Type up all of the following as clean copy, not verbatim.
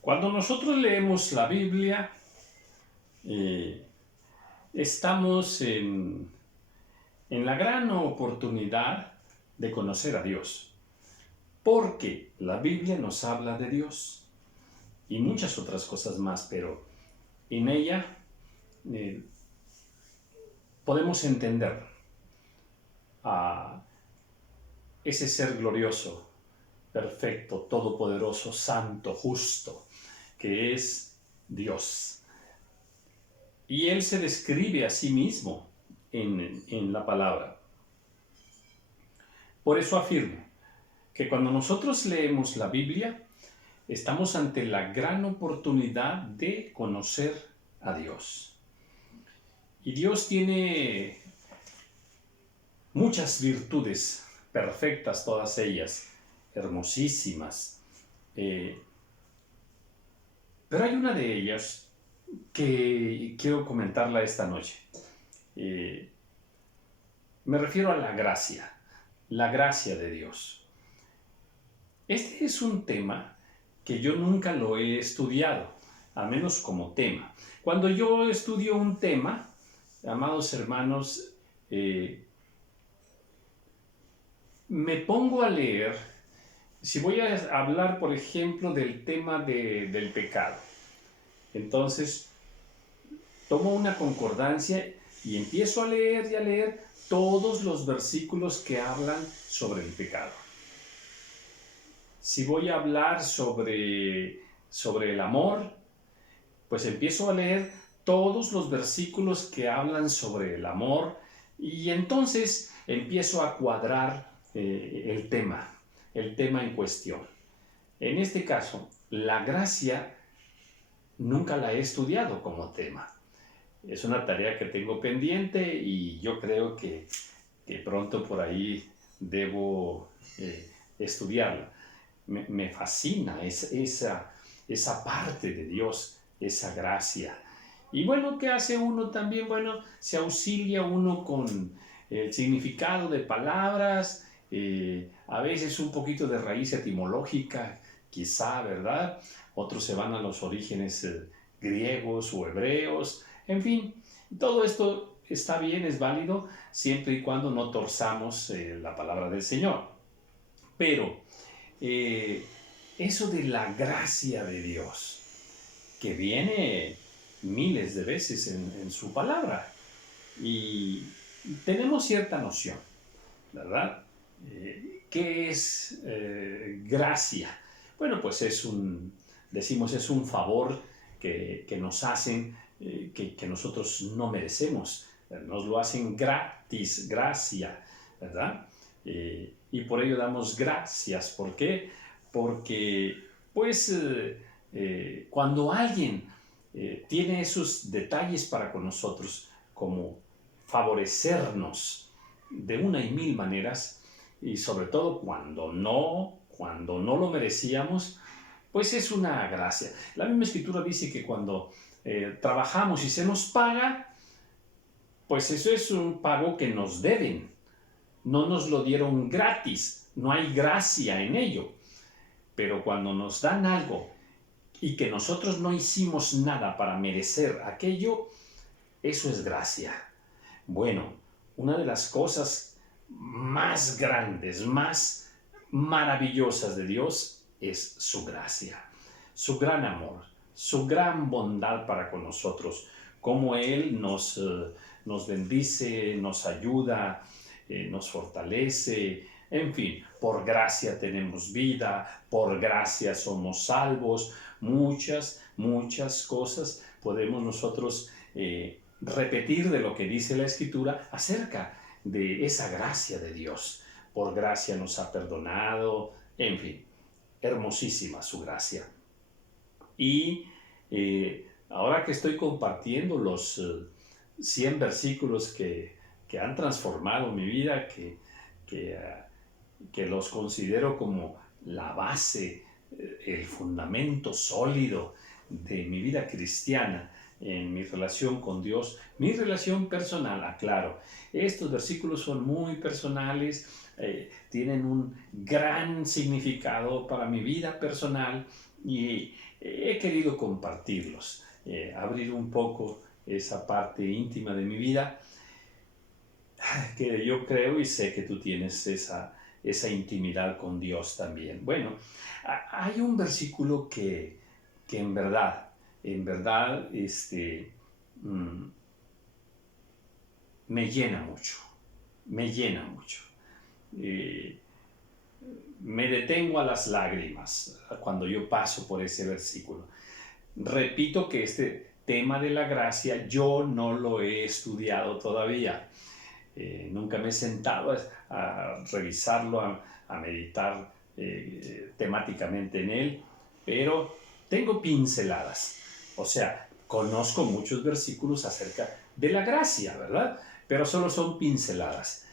Cuando nosotros leemos la Biblia, estamos en la gran oportunidad de conocer a Dios, porque la Biblia nos habla de Dios y muchas otras cosas más, pero en ella podemos entender a ese ser glorioso, perfecto, todopoderoso, santo, justo, que es Dios. Y Él se describe a sí mismo en la palabra. Por eso afirmo que cuando nosotros leemos la Biblia, estamos ante la gran oportunidad de conocer a Dios. Y Dios tiene muchas virtudes perfectas, todas ellas, hermosísimas. Pero hay una de ellas que quiero comentarla esta noche. Me refiero a la gracia de Dios. Este es un tema que yo nunca lo he estudiado, al menos como tema. Cuando yo estudio un tema, amados hermanos, me pongo a leer. Si voy a hablar, por ejemplo, del tema del pecado, entonces tomo una concordancia y empiezo a leer y a leer todos los versículos que hablan sobre el pecado. Si voy a hablar sobre el amor, pues empiezo a leer todos los versículos que hablan sobre el amor y entonces empiezo a cuadrar el tema en cuestión. En este caso, la gracia nunca la he estudiado como tema. Es una tarea que tengo pendiente y yo creo que pronto por ahí debo estudiarla. Me fascina esa parte de Dios, esa gracia. Y bueno, ¿qué hace uno también? Bueno, se auxilia uno con el significado de palabras, a veces un poquito de raíz etimológica, quizá, ¿verdad? Otros se van a los orígenes griegos o hebreos, en fin, todo esto está bien, es válido, siempre y cuando no torzamos la palabra del Señor. Pero eso de la gracia de Dios, que viene miles de veces en su palabra, y tenemos cierta noción, ¿verdad? ¿Qué es gracia? Bueno, pues es un favor que nos hacen, que nosotros no merecemos, nos lo hacen gratis, gracia, ¿verdad? Y por ello damos gracias. ¿Por qué? Porque, pues, cuando alguien tiene esos detalles para con nosotros, como favorecernos de una y mil maneras, y sobre todo cuando no lo merecíamos, pues es una gracia. La misma Escritura dice que cuando trabajamos y se nos paga, pues eso es un pago que nos deben. No nos lo dieron gratis, no hay gracia en ello. Pero cuando nos dan algo y que nosotros no hicimos nada para merecer aquello, eso es gracia. Bueno, una de las cosas más grandes, más maravillosas de Dios es su gracia, su gran amor, su gran bondad para con nosotros, cómo Él nos bendice, nos ayuda, nos fortalece, en fin, por gracia tenemos vida, por gracia somos salvos, muchas cosas podemos nosotros repetir de lo que dice la Escritura acerca de esa gracia de Dios. Por gracia nos ha perdonado, en fin, hermosísima su gracia. Y ahora que estoy compartiendo los 100 versículos que han transformado mi vida, que los considero como la base, el fundamento sólido de mi vida cristiana, en mi relación con Dios, mi relación personal, aclaro. Estos versículos son muy personales, tienen un gran significado para mi vida personal y he querido compartirlos, abrir un poco esa parte íntima de mi vida que yo creo y sé que tú tienes esa intimidad con Dios también. Bueno, hay un versículo que en verdad, me llena mucho, me llena mucho. Eh, Me detengo a las lágrimas cuando yo paso por ese versículo. Repito que este tema de la gracia yo no lo he estudiado todavía. Nunca me he sentado a revisarlo, a meditar temáticamente en él, pero tengo pinceladas. O sea, conozco muchos versículos acerca de la gracia, ¿verdad? Pero solo son pinceladas.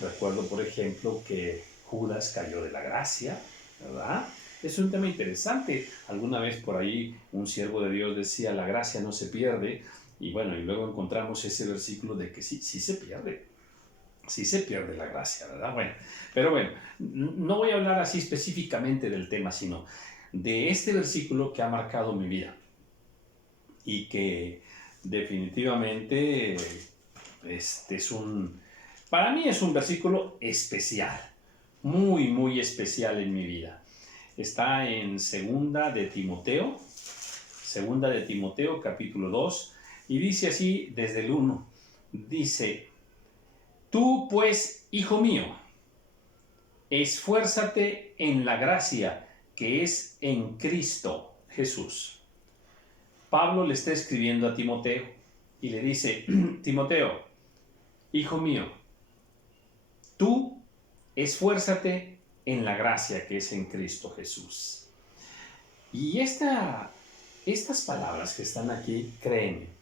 Recuerdo, por ejemplo, que Judas cayó de la gracia, ¿verdad? Es un tema interesante. Alguna vez por ahí un siervo de Dios decía, la gracia no se pierde. Y bueno, y luego encontramos ese versículo de que sí se pierde la gracia, ¿verdad? Bueno, pero bueno, no voy a hablar así específicamente del tema, sino de este versículo que ha marcado mi vida y que definitivamente para mí es un versículo especial, muy, muy especial en mi vida. Está en segunda de Timoteo capítulo 2, y dice así desde el 1, dice, tú pues, hijo mío, esfuérzate en la gracia que es en Cristo Jesús. Pablo le está escribiendo a Timoteo y le dice, Timoteo, hijo mío, tú esfuérzate en la gracia que es en Cristo Jesús. Y estas palabras que están aquí, créeme,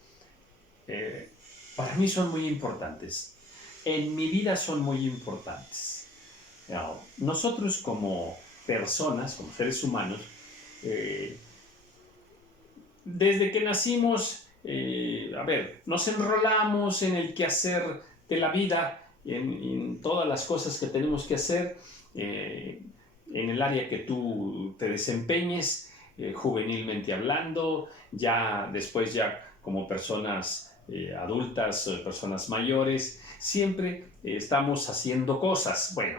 para mí son muy importantes. En mi vida son muy importantes. Nosotros como personas, como seres humanos, desde que nacimos, nos enrolamos en el quehacer de la vida, en todas las cosas que tenemos que hacer, en el área que tú te desempeñes, juvenilmente hablando, ya después ya como personas adultas, personas mayores, siempre estamos haciendo cosas. Bueno,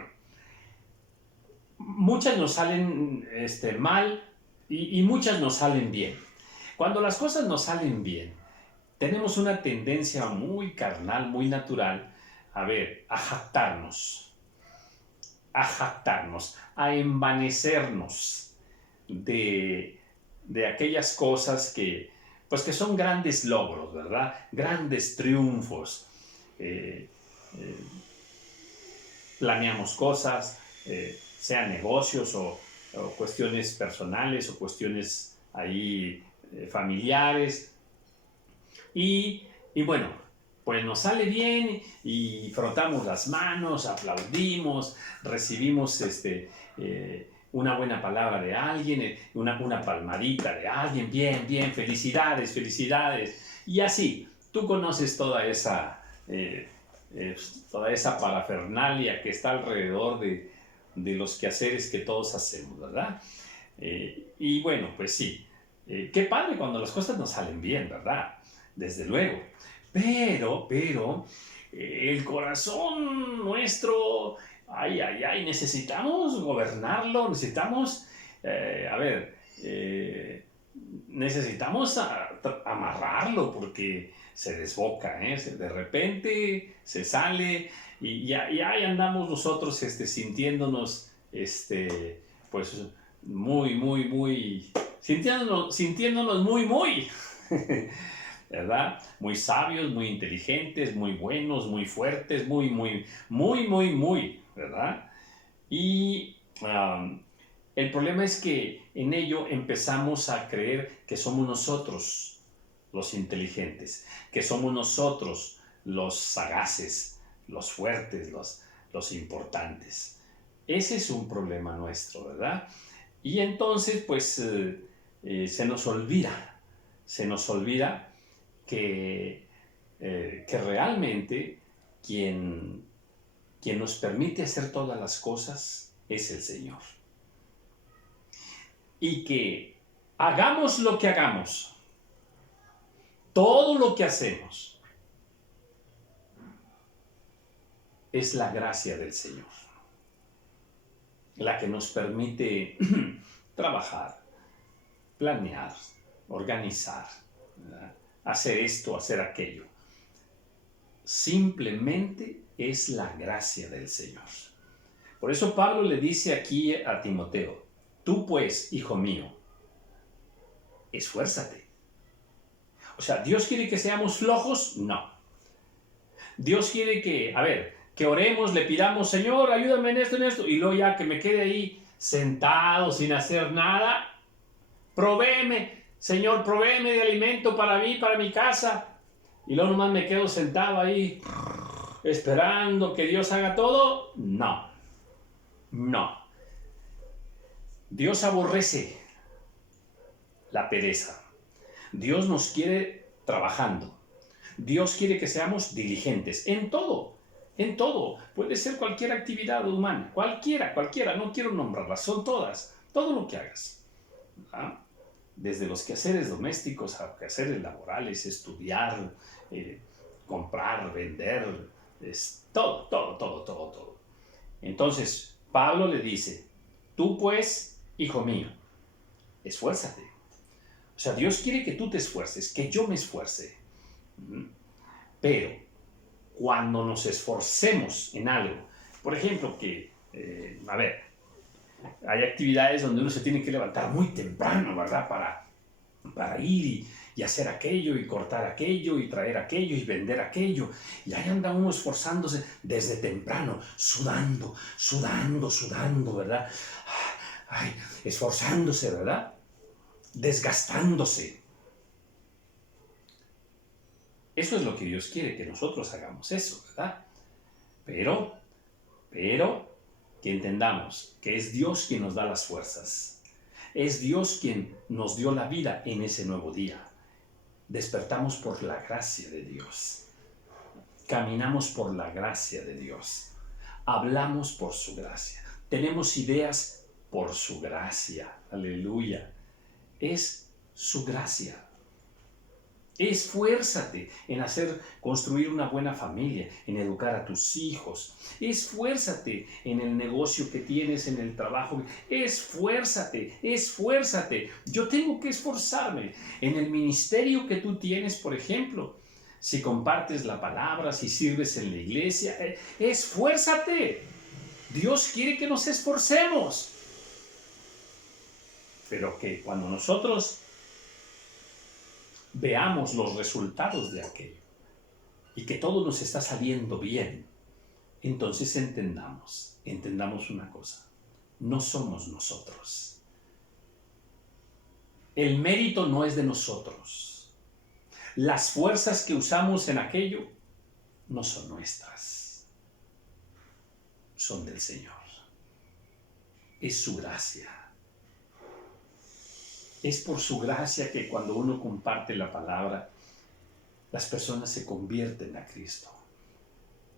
muchas nos salen mal y muchas nos salen bien. Cuando las cosas nos salen bien, tenemos una tendencia muy carnal, muy natural, a jactarnos, a envanecernos de aquellas cosas que son grandes logros, ¿verdad? Grandes triunfos. Planeamos cosas, sean negocios o cuestiones personales o cuestiones ahí familiares. Y bueno, pues nos sale bien y frotamos las manos, aplaudimos, recibimos una buena palabra de alguien, una palmadita de alguien, bien, felicidades. Y así, tú conoces toda esa parafernalia que está alrededor de los quehaceres que todos hacemos, ¿verdad? Y bueno, pues sí, qué padre cuando las cosas nos salen bien, ¿verdad? Desde luego. Pero, el corazón nuestro, necesitamos gobernarlo, necesitamos, necesitamos amarrarlo porque se desboca, de repente se sale y ahí andamos nosotros sintiéndonos, pues muy, sintiéndonos muy, ¿verdad? Muy sabios, muy inteligentes, muy buenos, muy fuertes, muy, ¿verdad? Y el problema es que en ello empezamos a creer que somos nosotros los inteligentes, que somos nosotros los sagaces, los fuertes, los importantes. Ese es un problema nuestro, ¿verdad? Y entonces, pues, se nos olvida se nos olvida que realmente quien nos permite hacer todas las cosas es el Señor. Y que hagamos lo que hagamos, todo lo que hacemos, es la gracia del Señor, la que nos permite trabajar, planear, organizar, ¿verdad? Hacer esto, hacer aquello. Simplemente es la gracia del Señor. Por eso Pablo le dice aquí a Timoteo: tú pues, hijo mío, esfuérzate. O sea, ¿Dios quiere que seamos flojos? No. Dios quiere que oremos, le pidamos: Señor, ayúdame en esto, y luego ya que me quede ahí sentado sin hacer nada. Provéeme, Señor, provéeme de alimento para mí, para mi casa. Y luego nomás me quedo sentado ahí esperando que Dios haga todo. No. Dios aborrece la pereza. Dios nos quiere trabajando. Dios quiere que seamos diligentes en todo. Puede ser cualquier actividad humana, cualquiera, no quiero nombrarlas, son todas, todo lo que hagas. ¿Ah? Desde los quehaceres domésticos a quehaceres laborales, estudiar, comprar, vender, todo. Entonces, Pablo le dice: tú pues, hijo mío, esfuérzate. O sea, Dios quiere que tú te esfuerces, que yo me esfuerce. Pero cuando nos esforcemos en algo, por ejemplo, hay actividades donde uno se tiene que levantar muy temprano, ¿verdad? Para ir y hacer aquello, y cortar aquello, y traer aquello, y vender aquello. Y ahí anda uno esforzándose desde temprano, sudando, ¿verdad? Ay, esforzándose, ¿verdad? Desgastándose. Eso es lo que Dios quiere, que nosotros hagamos eso, ¿verdad? Pero que entendamos que es Dios quien nos da las fuerzas. Es Dios quien nos dio la vida en ese nuevo día. Despertamos por la gracia de Dios. Caminamos por la gracia de Dios. Hablamos por su gracia. Tenemos ideas por su gracia. Aleluya. Es su gracia. Esfuérzate en construir una buena familia, en educar a tus hijos. Esfuérzate en el negocio que tienes, en el trabajo. Esfuérzate. Yo tengo que esforzarme en el ministerio que tú tienes, por ejemplo. Si compartes la palabra, si sirves en la iglesia, esfuérzate. Dios quiere que nos esforcemos. Pero que cuando nosotros veamos los resultados de aquello y que todo nos está saliendo bien, entonces entendamos una cosa: no somos nosotros. El mérito no es de nosotros. Las fuerzas que usamos en aquello no son nuestras, son del Señor. Es su gracia. Es por su gracia que cuando uno comparte la palabra, las personas se convierten a Cristo.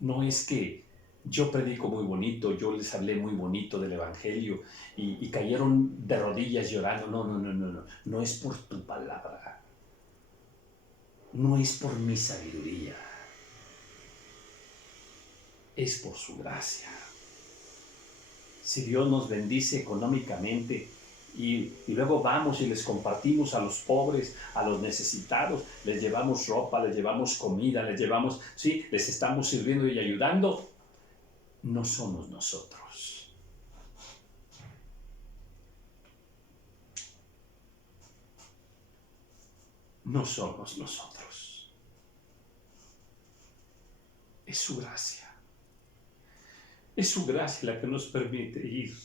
No es que yo predico muy bonito, yo les hablé muy bonito del Evangelio y cayeron de rodillas llorando. No. No es por tu palabra. No es por mi sabiduría. Es por su gracia. Si Dios nos bendice económicamente, y luego vamos y les compartimos a los pobres, a los necesitados, les llevamos ropa, les llevamos comida, les estamos sirviendo y ayudando, no somos nosotros. No somos nosotros. Es su gracia. Es su gracia la que nos permite ir.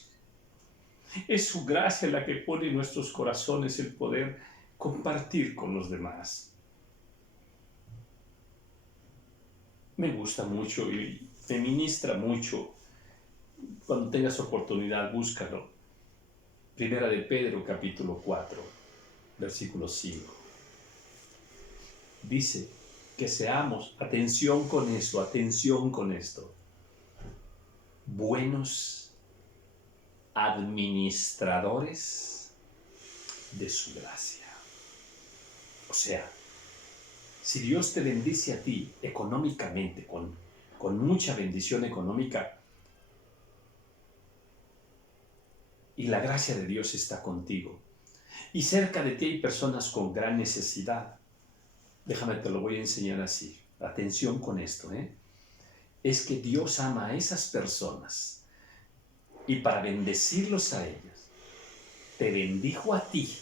Es su gracia la que pone en nuestros corazones el poder compartir con los demás. Me gusta mucho y me ministra mucho. Cuando tengas oportunidad, búscalo. Primera de Pedro, capítulo 4, versículo 5. dice que seamos, atención con esto, buenos administradores de su gracia. O sea, si Dios te bendice a ti económicamente, con mucha bendición económica, y la gracia de Dios está contigo, y cerca de ti hay personas con gran necesidad, déjame te lo voy a enseñar así, atención con esto, es que Dios ama a esas personas, y para bendecirlos a ellas, te bendijo a ti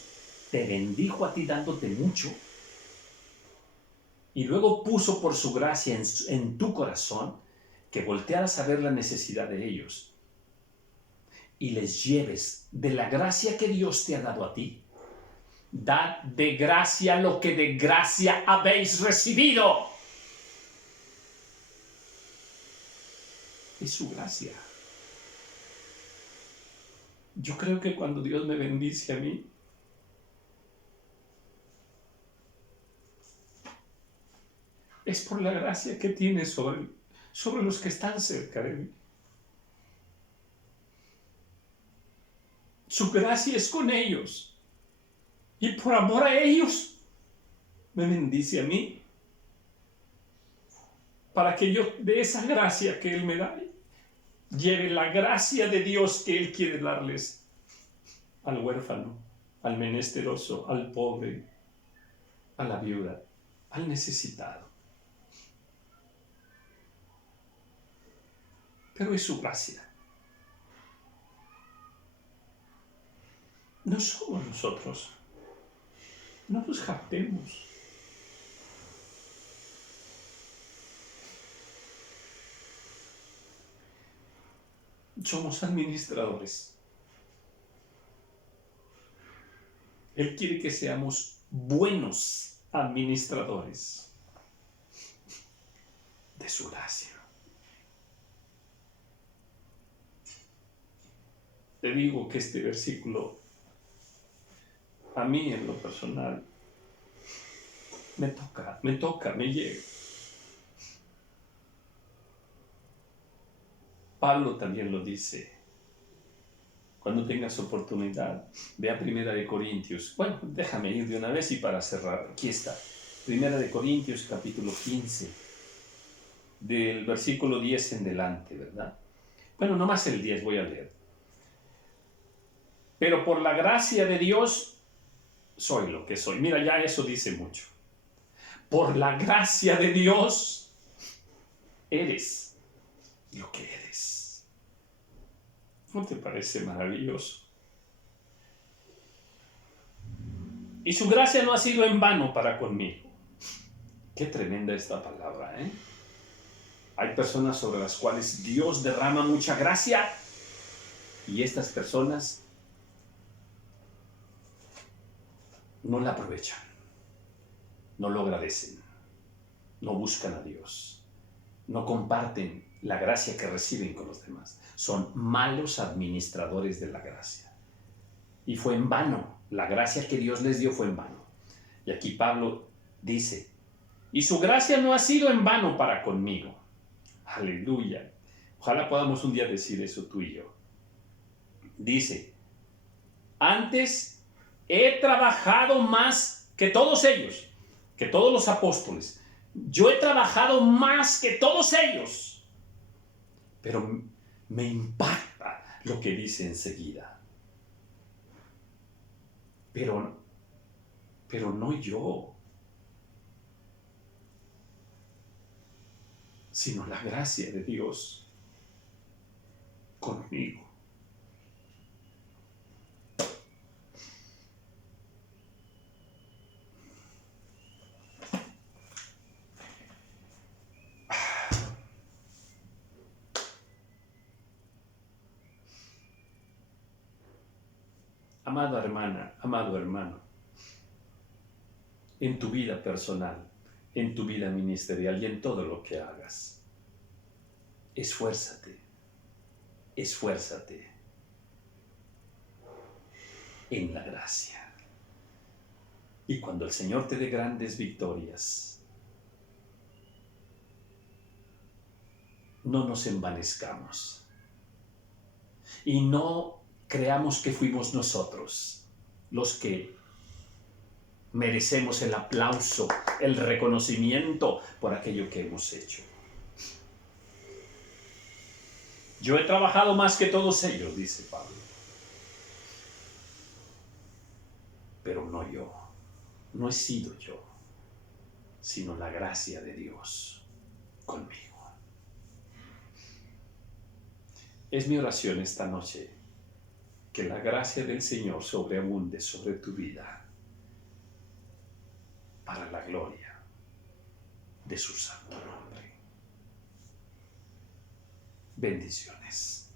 dándote mucho, y luego puso por su gracia en tu corazón que voltearas a ver la necesidad de ellos y les lleves de la gracia que Dios te ha dado a ti. Dad de gracia lo que de gracia habéis recibido. Es su gracia. Yo creo que cuando Dios me bendice a mí, es por la gracia que tiene sobre los que están cerca de mí. Su gracia es con ellos. Y por amor a ellos, me bendice a mí. Para que yo, de esa gracia que Él me da, lleve la gracia de Dios que Él quiere darles al huérfano, al menesteroso, al pobre, a la viuda, al necesitado. Pero es su gracia. No somos nosotros. No nos jactemos. Somos administradores. Él quiere que seamos buenos administradores de su gracia. Te digo que este versículo, a mí en lo personal, me llega. Pablo también lo dice. Cuando tengas oportunidad, ve a 1 Corintios. Bueno, déjame ir de una vez y para cerrar, aquí está. 1 Corintios capítulo 15, del versículo 10 en delante, ¿verdad? Bueno, nomás el 10 voy a leer. Pero por la gracia de Dios soy lo que soy. Mira, ya eso dice mucho. Por la gracia de Dios eres lo que eres. ¿No te parece maravilloso? Y su gracia no ha sido en vano para conmigo. Qué tremenda esta palabra, ¿eh? Hay personas sobre las cuales Dios derrama mucha gracia y estas personas no la aprovechan, no lo agradecen, no buscan a Dios, no comparten la gracia que reciben con los demás. Son malos administradores de la gracia. Y fue en vano, la gracia que Dios les dio fue en vano. Y aquí Pablo dice, y su gracia no ha sido en vano para conmigo. Aleluya. Ojalá podamos un día decir eso tú y yo. Dice, antes he trabajado más que todos ellos, que todos los apóstoles. Yo he trabajado más que todos ellos. Pero me impacta lo que dice enseguida. Pero no yo, sino la gracia de Dios conmigo. Amada hermana, amado hermano, en tu vida personal, en tu vida ministerial y en todo lo que hagas, esfuérzate en la gracia. Y cuando el Señor te dé grandes victorias, no nos envanezcamos y no creamos que fuimos nosotros los que merecemos el aplauso, el reconocimiento por aquello que hemos hecho. Yo he trabajado más que todos ellos, dice Pablo. Pero no yo, no he sido yo, sino la gracia de Dios conmigo. Es mi oración esta noche que la gracia del Señor sobreabunde sobre tu vida para la gloria de su santo nombre. Bendiciones.